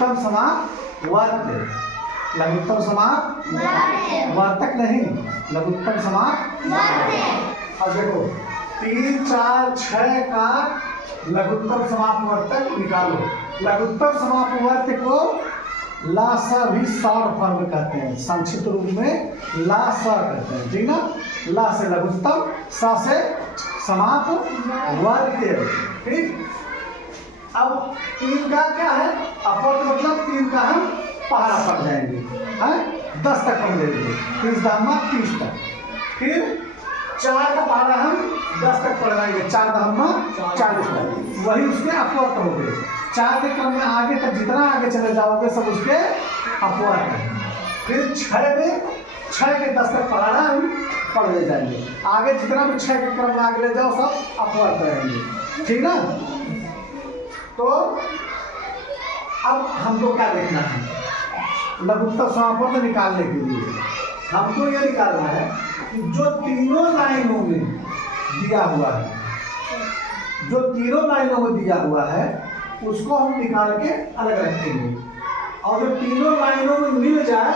लघुत्तम समावर्त, लघुत्तम समावर्तक नहीं, लघुत्तम समावर्तक। अब देखो 3, 4, 6 का लघुत्तम समापवर्तक निकालो। लघुत्तम समापवर्त को ला सा भी शॉर्ट फॉर्म कहते हैं, संक्षिप्त रूप में ला सा कहते हैं, ठीक ना। ला से लघुत्तम, सा से समापवर्त, ठीक। अब 3 का क्या है अपवर्त, मतलब 3 का हम पहाड़ा पड़ जाएंगे, हैं 10 तक हम ले लेंगे, 30 दामा 30 तक। फिर 4 का पहाड़ा हम 10 तक पढ़ जाएंगे, 4 दामा 40 तक, वही उसके अपवर्त हो गए। 4 के क्रम में आगे तक जितना आगे चले जाओगे सब उसके अपवर्त है। फिर 6 में 6 के 10 तक पढ़ाना हम पढ़ ले जाएंगे, आगे जितना भी 6 के क्रम में आगे ले जाओ सब अपवर्त रहेंगे, ठीक ना। तो अब हमको क्या देखना है, लघुत्तम समापवर्त निकालने के लिए हमको यह निकालना है कि जो तीनों लाइनों में दिया हुआ है, जो तीनों लाइनों में दिया हुआ है उसको हम निकाल के अलग रखेंगे, और जो तीनों लाइनों में मिल जाए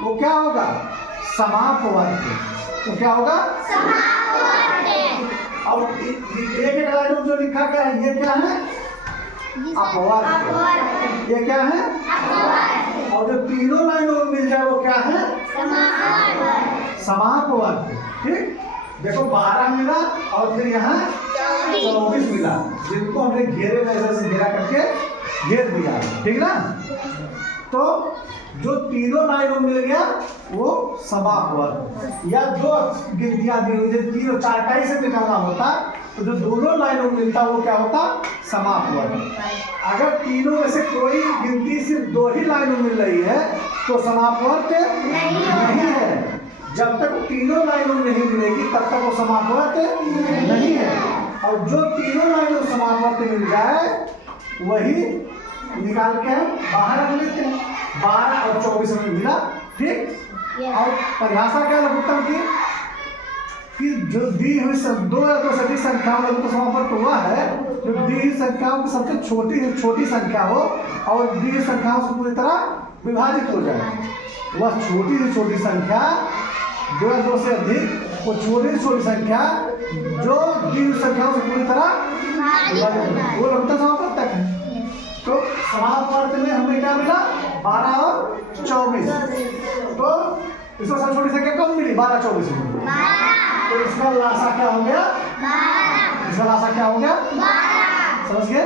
वो क्या होगा, समापवर्त। तो क्या होगा, समापवर्त। और एक लाइनों में जो लिखा गया है ये क्या है, अपवर्त। ये क्या है, अपवर्त। और जो तीनों लाइनों में मिल जाए वो क्या है, समापवर्त, ठीक। देखो 12 मिला और फिर यहाँ 24 मिला, जिनको हमने घेरे में ऐसे घेरा करके घेर दिया, ठीक ना। तो जो तीनों लाइनों में मिल गया वो समापवर्त। या 2 गिनतियां दी हुई, 3 और 4 का से निकालना होता, तो जो दोनों लाइनों में मिलता वो क्या होता, समापवर्त। अगर तीनों में से कोई गिनती सिर्फ 2 ही लाइनों में मिल रही है तो समापवर्त नहीं है। जब तक तीनों लाइनों में नहीं मिलेगी तब तक वो समापवर्त नहीं है। और जो तीनों लाइनों समापवर्त मिल जाए वही निकाल के हम बाहर रख लेते हैं। 12 और 24 में मिला, ठीक। और परिभाषा क्या लघुत्तम की, कि जो दी हुई 2 या 2 से अधिक संख्याओं में लघुत्तम समापवर्त हुआ है, जो दी हुई संख्याओं की सबसे छोटी संख्या हो और दी हुई संख्याओं से पूरी तरह विभाजित हो जाए। वह छोटी से छोटी संख्या 2 या 2 से अधिक, वो छोटी से छोटी संख्या जो दी हुई संख्याओं से पूरी तरह विभाजित, वो लघुत्तम समापवर्तक है। तो समापवर्त में हमें क्या मिला, 12 और 24। तो इसमें सबसे छोटी संख्या कब मिली, 12, 24 मिली। तो इसका लासा क्या हो गया, 12। इसका लासा क्या हो गया, 12। समझ गए।